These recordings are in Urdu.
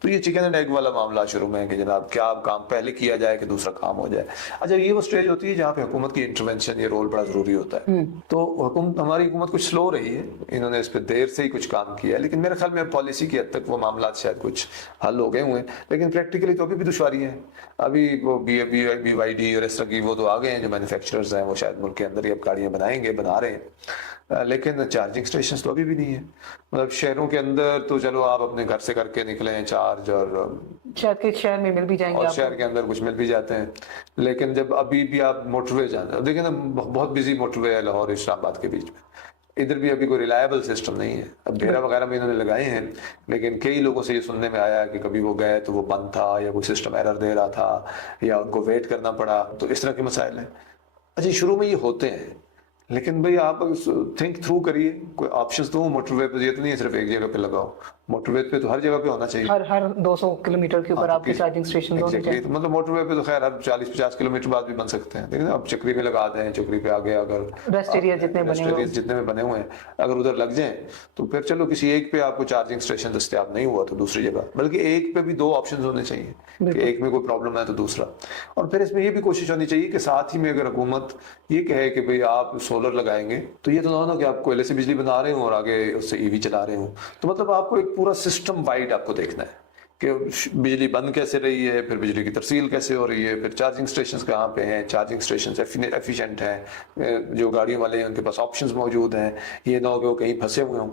تو یہ چکن اینڈ ایگ والا معاملہ شروع میں ہے کہ جناب کیا کام پہلے کیا جائے کہ دوسرا کام ہو جائے. اچھا یہ وہ اسٹیج ہوتی ہے جہاں پہ حکومت کی انٹروینشن یہ رول بڑا ضروری ہوتا ہے. تو ہماری حکومت کچھ سلو رہی ہے, انہوں نے اس پہ دیر سے ہی کچھ کام کیا ہے, لیکن میرے خیال میں پالیسی کی حد تک وہ معاملات شاید کچھ حل ہو گئے ہوئے ہیں, لیکن پریکٹیکلی تو ابھی بھی دشواریاں ہیں. ابھی وہ بی وائی ڈی اور اس طرح کی وہ تو آ گئے ہیں جو مینوفیکچررز ہیں, وہ شاید ملک کے اندر ہی اب گاڑیاں بنائیں گے, بنا رہے ہیں, لیکن چارجنگ اسٹیشنز تو ابھی بھی نہیں ہے. مطلب شہروں کے اندر تو چلو آپ اپنے گھر سے کر کے نکلیں چارج, اور شاید کہ شہر میں مل بھی جائیں گے, اور شہر کے اندر کچھ مل بھی جاتے ہیں, لیکن جب ابھی بھی آپ موٹر وے جانا دیکھیں نا, بہت بزی موٹر وے ہے لاہور اسلام آباد کے بیچ میں, ادھر بھی ابھی کوئی ریلائبل سسٹم نہیں ہے. اب ڈیرا وغیرہ میں انہوں نے لگائے ہیں, لیکن کئی لوگوں سے یہ سننے میں آیا کہ کبھی وہ گئے تو وہ بند تھا, یا کوئی سسٹم ایرر دے رہا تھا, یا ان کو ویٹ کرنا پڑا, تو اس طرح کے مسائل ہیں. اچھا شروع میں یہ ہوتے ہیں, لیکن بھئی آپ تھنک تھرو کریے, کوئی آپشنز تو موٹر وے پہ, یہ تو نہیں ہے صرف ایک جگہ پہ لگاؤ, موٹر وے پہ تو ہر جگہ پہ ہونا چاہیے. ہر 200 کلومیٹر کے اوپر آپ کی چارجنگ اسٹیشن ہونے چاہیے. مطلب موٹر وے پہ تو خیر ہر 40-50 کلومیٹر بعد بھی بن سکتے ہیں, لیکن اب چکری پہ لگا دیں, چکری پہ آگے اگر ریسٹ ایریا جتنے میں بنے ہوئے ہیں اگر ادھر لگ جائیں تو پھر چلو کسی ایک پہ آپ کو چارجنگ اسٹیشن دستیاب نہیں ہوا تو دوسری جگہ, بلکہ ایک پہ بھی 2 آپشنز ہونے چاہیے کہ ایک میں کوئی پرابلم ہے تو دوسرا. اور پھر اس میں یہ بھی کوشش ہونی چاہیے کہ ساتھ ہی میں اگر حکومت یہ کہے کہ بھئی آپ سولر لگائیں گے تو یہ تو نہ ہونا کہ آپ کوئلے سے بجلی بنا رہے ہوں اور آگے اس سے ای وی چلا رہے ہوں. تو مطلب آپ کو ایک پورا سسٹم وائڈ آپ کو دیکھنا ہے کہ بجلی بند کیسے رہی ہے, پھر بجلی کی ترسیل کیسے ہو رہی ہے, پھر چارجنگ اسٹیشنز کہاں پہ ہیں, چارجنگ اسٹیشنز ایفیشینٹ ہیں, جو گاڑیوں والے ہیں ان کے پاس آپشنز موجود ہیں, یہ نہ ہو کہ وہ کہیں پھنسے ہوئے ہوں.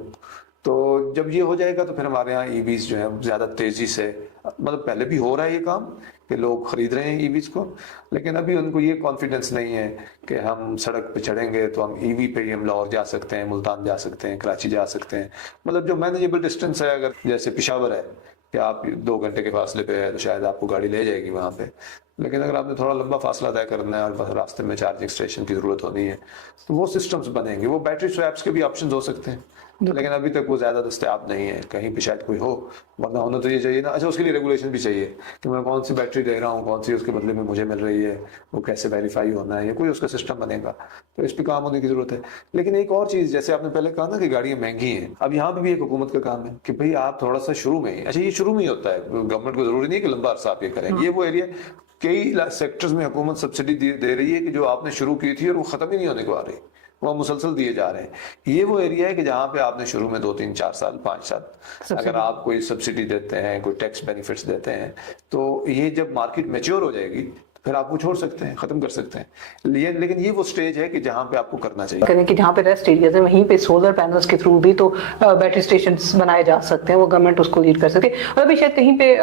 تو جب یہ ہو جائے گا تو پھر ہمارے یہاں ای ویز جو ہیں زیادہ تیزی سے, مطلب پہلے بھی ہو رہا ہے یہ کام کہ لوگ خرید رہے ہیں ای ویز کو, لیکن ابھی ان کو یہ کانفیڈنس نہیں ہے کہ ہم سڑک پہ چڑھیں گے تو ہم ای وی پہ ہی ہم لاہور جا سکتے ہیں, ملتان جا سکتے ہیں, کراچی جا سکتے ہیں. مطلب جو مینیجیبل ڈسٹینس ہے, اگر جیسے پشاور ہے کہ آپ 2 گھنٹے کے فاصلے پہ ہے تو شاید آپ کو گاڑی لے جائے گی وہاں پہ, لیکن اگر آپ نے تھوڑا لمبا فاصلہ طے کرنا ہے اور راستے میں چارجنگ اسٹیشن کی ضرورت ہونی ہے تو وہ سسٹمز بنیں گے. وہ بیٹری سویپس کے بھی آپشنز ہو سکتے ہیں, لیکن ابھی تک وہ زیادہ دستیاب نہیں ہے. کہیں پہ شاید کوئی ہو, ورنہ ہونا تو یہ چاہیے نا. اچھا اس کے لیے ریگولیشن بھی چاہیے کہ میں کون سی بیٹری دے رہا ہوں, کون سی اس کے بدلے میں مجھے مل رہی ہے, وہ کیسے ویریفائی ہونا ہے, یا کوئی اس کا سسٹم بنے گا, تو اس پہ کام ہونے کی ضرورت ہے. لیکن ایک اور چیز, جیسے آپ نے پہلے کہا نا کہ گاڑیاں مہنگی ہیں, اب یہاں پہ بھی ایک حکومت کا کام ہے کہ بھئی آپ تھوڑا سا شروع میں ہی, اچھا یہ شروع میں ہی ہوتا ہے, گورنمنٹ کو ضروری نہیں ہے کہ لمبا عرصہ آپ یہ کریں. یہ وہ ایریا کئی سیکٹرز میں حکومت سبسڈی دے رہی ہے کہ جو آپ نے شروع کی تھی اور وہ ختم ہی نہیں ہونے کو آ رہی, وہ مسلسل دیے جا رہے ہیں. یہ وہ ایریا ہے کہ جہاں پہ آپ نے شروع میں 2-3-4 سال 5 سال اگر آپ کوئی سبسڈی دیتے ہیں, کوئی ٹیکس بینیفٹس دیتے ہیں, تو یہ جب مارکیٹ میچور ہو جائے گی پھر آپ کو چھوڑ سکتے ہیں, ختم کر سکتے ہیں. لیکن یہ وہ سٹیج ہے کہ جہاں پہ آپ کو کرنا چاہیے کریں کہ جہاں پہ ریسٹ ایریاز ہیں وہیں پہ سولر پینلز کے تھرو بھی تو بیٹری اسٹیشنز بنائے جا سکتے ہیں, وہ گورنمنٹ اس کو لیڈ کر سکتے ہیں. اور ابھی شاید کہیں پہ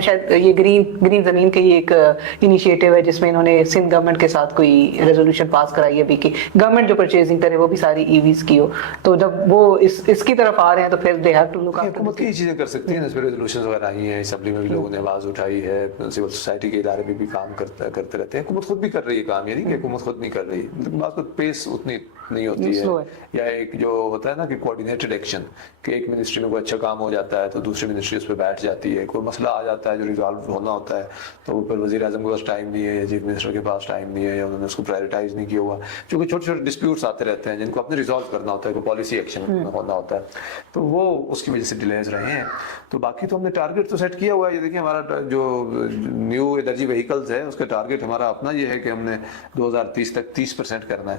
شاید یہ گرین زمین کے یہ ایک انیشیٹو ہے جس میں انہوں نے سندھ گورنمنٹ کے ساتھ کوئی ریزولوشن پاس کرائی ہے ابھی کہ گورنمنٹ جو پرچیزنگ کرے وہ بھی ساری ای ویز کی ہو. تو جب وہ اس کی طرف آ رہے ہیں تو پھر they have to look after. حکومت کئی چیزیں کر سکتی ہیں, اس پہ ریزولوشنز وغیرہ آئی ہیں, اسمبلی میں بھی لوگوں نے آواز اٹھائی ہے, سول سوسائٹی کے ادارے بھی کام کرتے رہتے ہیں. حکومت خود بھی کر رہی ہے کام, یعنی کہ حکومت خود نہیں کر رہی, بات کو پیس اتنی نہیں ہوتی ہے, یا ایک جو ہوتا ہے نا کہ کوآرڈینیٹڈ ایکشن, کہ ایک منسٹری میں کوئی اچھا کام ہو جاتا ہے تو دوسری منسٹری اس پہ بیٹھ جاتی ہے, کوئی مسئلہ آ جاتا ہے جو ریزالو ہونا ہوتا ہے تو اوپر وزیر اعظم کے پاس ٹائم نہیں ہے, یا چیف منسٹر کے پاس ٹائم نہیں ہے, یا انہوں نے اس کو پرائرٹائز نہیں کیا ہوا, کیونکہ چھوٹے چھوٹے ڈسپیوٹس آتے رہتے ہیں جن کو اپنے ریزالو کرنا ہوتا ہے, کوئی پالیسی ایکشن ہونا ہوتا ہے, تو وہ اس کی وجہ سے ڈیلیز رہے ہیں. تو باقی تو ہم نے ٹارگیٹ تو سیٹ کیا ہوا ہے. یہ دیکھیں ہمارا جو نیو انرجی وہیکلز ہے اس کا ٹارگیٹ ہمارا اپنا یہ ہے کہ ہم نے 2030 تک 30% کرنا ہے.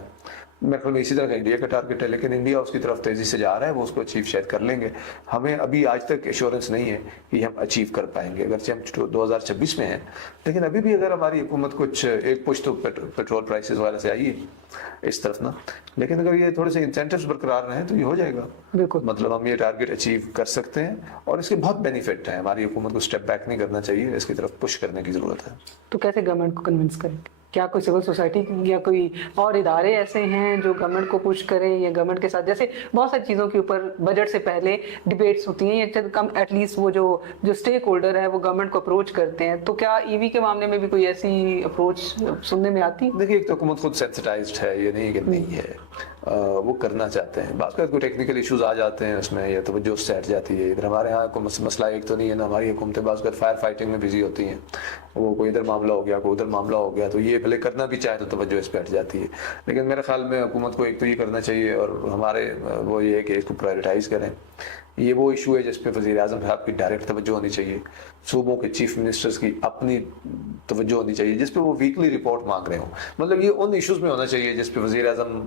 میرے خیال میں اسی طرح کا انڈیا کا ٹارگیٹ ہے, لیکن انڈیا اس کی طرف تیزی سے جا رہا ہے, وہ اس کو اچیو شاید کر لیں گے. ہمیں ابھی آج تک ایشورنس نہیں ہے کہ ہم اچیو کر پائیں گے, اگرچہ ہم 2026 میں ہیں, لیکن ابھی بھی اگر ہماری حکومت کچھ ایک پش تو پیٹرول پرائسز وغیرہ سے آئی ہے اس طرف نا, لیکن اگر یہ تھوڑے سے انسینٹیوز برقرار رہیں تو یہ ہو جائے گا. بالکل, مطلب ہم یہ ٹارگیٹ اچیو کر سکتے ہیں, اور اس کے بہت بینیفٹ ہیں. ہماری حکومت کو اسٹیپ بیک نہیں کرنا چاہیے, اس کی طرف پش کرنے کی ضرورت ہے. تو کیسے گورنمنٹ کو کنونس کریں گے؟ کیا کوئی سول سوسائٹی یا کوئی اور ادارے ایسے ہیں جو گورنمنٹ کو پوش کریں, یا گورنمنٹ کے ساتھ جیسے بہت ساری چیزوں کے اوپر بجٹ سے پہلے ڈیبیٹس ہوتی ہیں, یا کم ایٹ لیسٹ وہ جو اسٹیک ہولڈر ہے وہ گورنمنٹ کو اپروچ کرتے ہیں, تو کیا ای وی کے معاملے میں بھی کوئی ایسی اپروچ سننے میں آتی ہے؟ دیکھیے ایک تو حکومت خود سینسٹائزڈ ہے, یہ نہیں کہ نہیں ہے, وہ کرنا چاہتے ہیں. بعض کوئی ٹیکنیکل ایشوز آ جاتے ہیں اس میں, یا توجہ اس سے ہٹ جاتی ہے. ادھر ہمارے یہاں کوئی مسئلہ ایک تو نہیں ہے نا, ہماری حکومتیں بعض فائر فائٹنگ میں بزی ہوتی ہیں, وہ کوئی ادھر معاملہ ہو گیا, کوئی ادھر معاملہ ہو گیا, تو یہ بھلے کرنا بھی چاہے تو توجہ اس پہ ہٹ جاتی ہے. لیکن میرے خیال میں حکومت کو ایک تو یہ کرنا چاہیے, اور ہمارے وہ یہ ہے کہ اس کو پرائیورٹائز کریں. یہ وہ ایشو ہے جس پہ وزیر اعظم صاحب کی ڈائریکٹ توجہ ہونی چاہیے, صوبوں کے چیف منسٹرز کی اپنی توجہ ہونی چاہیے, جس پہ وہ ویکلی رپورٹ مانگ رہے ہوں. مطلب یہ ان ایشوز میں ہونا چاہیے جس پہ وزیر اعظم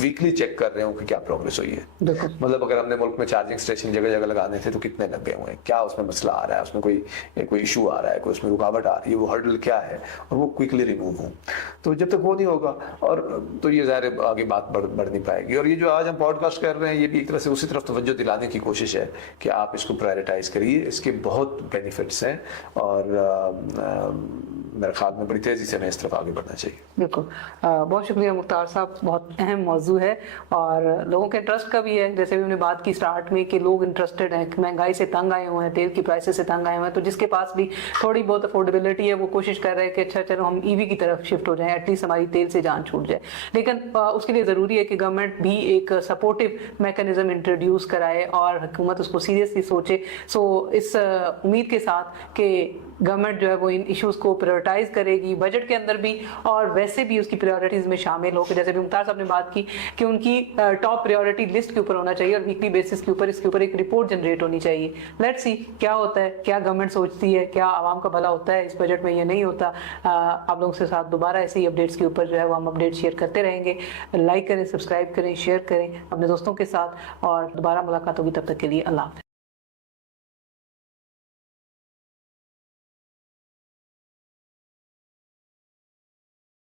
ویکلی چیک کر رہے ہوں کہ کیا پروگریس ہوئی ہے. مطلب اگر ہم نے ملک میں چارجنگ اسٹیشن جگہ جگہ لگانے تھے تو کتنے لگ گئے ہوئے ہیں, کیا اس میں مسئلہ آ رہا ہے, اس میں کوئی ایشو آ رہا ہے, کوئی اس میں رکاوٹ آ رہی ہے, وہ ہرڈل کیا ہے, اور وہ کوئکلی ریموو ہوں. تو جب تک وہ نہیں ہوگا اور تو یہ ظاہر آگے بات بڑھ نہیں پائے گی. اور یہ جو آج ہم پوڈ کاسٹ کر رہے ہیں, یہ بھی ایک طرح سے اسی طرف توجہ دلانے کی کوشش ہے کہ آپ اس کو پرائیورٹائز کریے. اس کے بہت بینیفٹس ہیں, اور میرے خیال میں بڑی تیزی سے ہمیں اس طرف آگے بڑھنا چاہیے. بالکل, بہت شکریہ مختار صاحب, بہت اہم موضوع ہے اور لوگوں کے انٹرسٹ کا بھی ہے. جیسے بھی ہم نے بات کی اسٹارٹ میں کہ لوگ انٹرسٹڈ ہیں, مہنگائی سے تنگ آئے ہوئے ہیں, تیل کی پرائسز سے تنگ آئے ہوئے ہیں, تو جس کے پاس بھی تھوڑی بہت افورڈیبلٹی ہے وہ کوشش کر رہے ہیں کہ اچھا چلو ہم ای وی کی طرف شفٹ ہو جائیں, ایٹ لیسٹ ہماری تیل سے جان چھوٹ جائے. لیکن اس کے لیے ضروری ہے کہ گورنمنٹ بھی ایک سپورٹو میکانزم انٹروڈیوس کرائے اور حکومت اس کو سیریسلی سوچے. سو اس امید کے ساتھ کہ گورنمنٹ جو ہے وہ ان ایشوز کو پریورٹائز کرے گی بجٹ کے اندر بھی, اور ویسے بھی اس کی پریورٹیز میں شامل ہو. کہ جیسے بھی مختار صاحب نے بات کی کہ ان کی ٹاپ پریورٹی لسٹ کے اوپر ہونا چاہیے, اور ویکلی بیسس کے اوپر اس کے اوپر ایک رپورٹ جنریٹ ہونی چاہیے. لیٹس سی کیا ہوتا ہے, کیا گورنمنٹ سوچتی ہے, کیا عوام کا بھلا ہوتا ہے اس بجٹ میں, یہ نہیں ہوتا. آپ لوگوں کے ساتھ دوبارہ ایسے ہی اپڈیٹس کے اوپر جو ہے وہ ہم اپڈیٹ شیئر کرتے رہیں گے. لائک کریں, سبسکرائب کریں, شیئر کریں اپنے دوستوں کے ساتھ, اور دوبارہ ملاقات ہوگی. تب تک کے لیے اللہ حافظ.